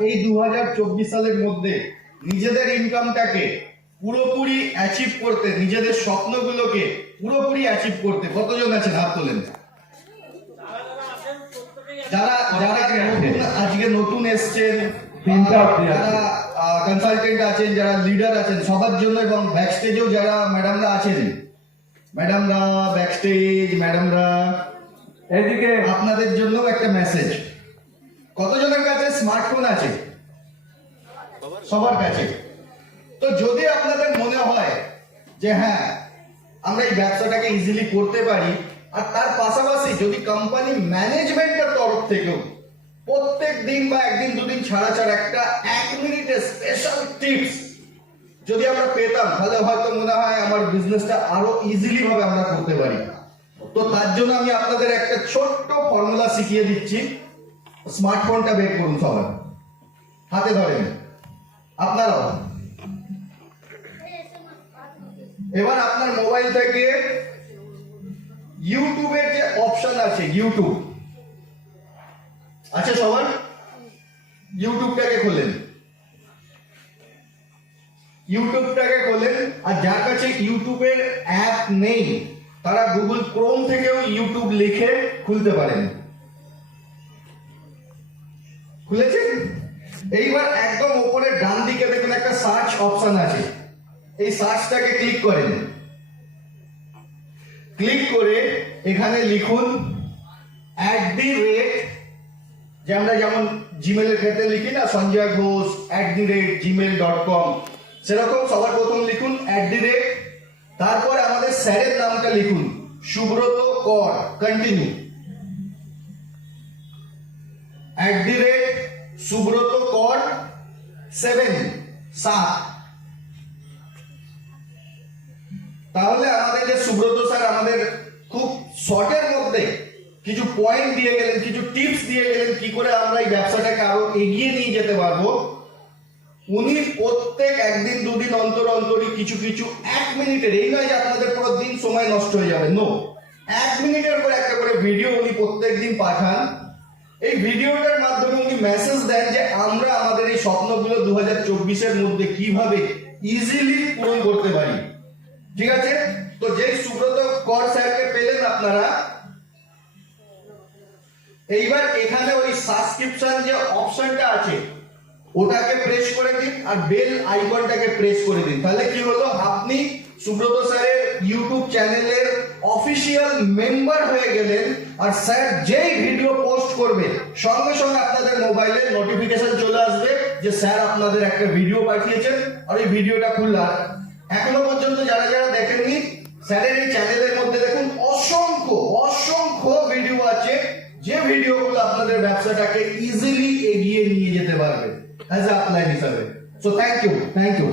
এই দু হাজার চব্বিশ সালের মধ্যে নিজেদের ইনকামটাকে পুরোপুরি অ্যাচিভ করতে নিজেদের স্বপ্নগুলোকে পুরোপুরি অ্যাচিভ করতে কতজন আছেন হাত তোলেন যারা যারা আজকে নতুন এসছেন। যারা কনসালটেন্ট আছেন যারা লিডার আছেন সবার জন্য এবং ব্যাকস্টেজেও যারা ম্যাডামরা আছেন ম্যাডামরা ব্যাকস্টেজ ম্যাডামরা এদিকে আপনাদের জন্য একটা মেসেজ কতজনের কাছে স্মার্টফোন আছে। সবার কাছে। তো যদি আপনাদের মনে হয় যে হ্যাঁ আমরা এই ব্যবসাটাকে ইজিলি করতে পারি, আর তার পাশাপাশি যদি কোম্পানি ম্যানেজমেন্টের তরফ থেকেও প্রত্যেক দিন বা একদিন, দুদিন ছাড়া ছাড়া একটা এক মিনিটের স্পেশাল টিপস যদি আমরা পেতাম, তাহলে হয়তো মনে হয় আমার বিজনেসটা আরও ইজিলি ভাবে আমরা করতে পারি। তো তার জন্য আমি আপনাদের একটা ছোট্ট ফর্মুলা শিখিয়ে দিচ্ছি। স্মার্টফোনটা বের করুন সবার হাতে ধরেন। আপনারাও। এবার আপনার মোবাইল থেকে ইউটিউবের যে অপশন আছে ইউটিউব আচ্ছা সবার? ইউটিউবটাকে খোলেন। ইউটিউবটাকে খোলেন, আর যার কাছে ইউটিউবের অ্যাপ নেই, তারা গুগল ক্রোম থেকেও ইউটিউব লিখে খুলতে পারেন। খুলেছেন এইবার একদম ওপরে ডান দিকে দেখুন একটা সার্চ অপশন আছে। এই সার্চটাকে ক্লিক করেন। ক্লিক করে এখানে লিখুন অ্যাট দি রেট যে আমরা যেমন জিমেলের ক্ষেত্রে লিখি না, Sanjay Ghosh at the rate Gmail dot com সেরকম সবার প্রথম লিখুন অ্যাট দি রেট তারপর আমাদের স্যারের নামটা লিখুন, সুব্রত কর কন্টিনিউ অ্যাট দি সুব্রত কর সেভেন, সাত। তাহলে আমাদের যে সুব্রত স্যার আমাদের খুব শর্টের মধ্যে কিছু পয়েন্ট দিয়ে গেলেন, কিছু টিপস দিয়ে গেলেন কি করে আমরা এই ব্যবসাটাকে আরও এগিয়ে নিয়ে যেতে পারব। উনি প্রত্যেক একদিন, দুদিন অন্তর অন্তরই কিছু কিছু এক মিনিটের এই নয় যে আপনাদের পুরো দিন সময় নষ্ট হয়ে যাবে নো এক মিনিটের করে একটা করে ভিডিও উনি প্রত্যেক দিন পাঠান। এই ভিডিওটার মাধ্যমে উনি মেসেজ দেন যে আমরা আমাদের এই স্বপ্নগুলো দু হাজার চব্বিশের মধ্যে কীভাবে ইজিলি পূরণ করতে পারি। ঠিক আছে? তো যে সুব্রত কর স্যারকে পেলেন আপনারা, এইবার এখানে ওই সাবস্ক্রিপশন যে অপশনটা আছে, ওটাকে প্রেস করে দিন আর বেল আইকনটাকে প্রেস করে দিন। তাহলে কি হলো? আপনি সুব্রত স্যারের ইউটিউব চ্যানেলের অফিসিয়াল মেম্বার হয়ে গেলেন আর স্যার যেই ভিডিও পোস্ট করবে, সঙ্গে সঙ্গে আপনাদের মোবাইলে নোটিফিকেশন চলে আসবে যে স্যার আপনাদের একটা ভিডিও পাঠিয়েছেন। আর এই ভিডিওটা খুললাম। এখনও পর্যন্ত যারা যারা দেখেননি, স্যারের এই চ্যানেলের মধ্যে দেখুন, অসংখ্য অসংখ্য ভিডিও আছে। যে ভিডিওগুলো আপনাদের ব্যবসাটাকে ইজিলি এগিয়ে নিয়ে যেতে পারবে অ্যাজ আ হিসাবে। So thank you thank you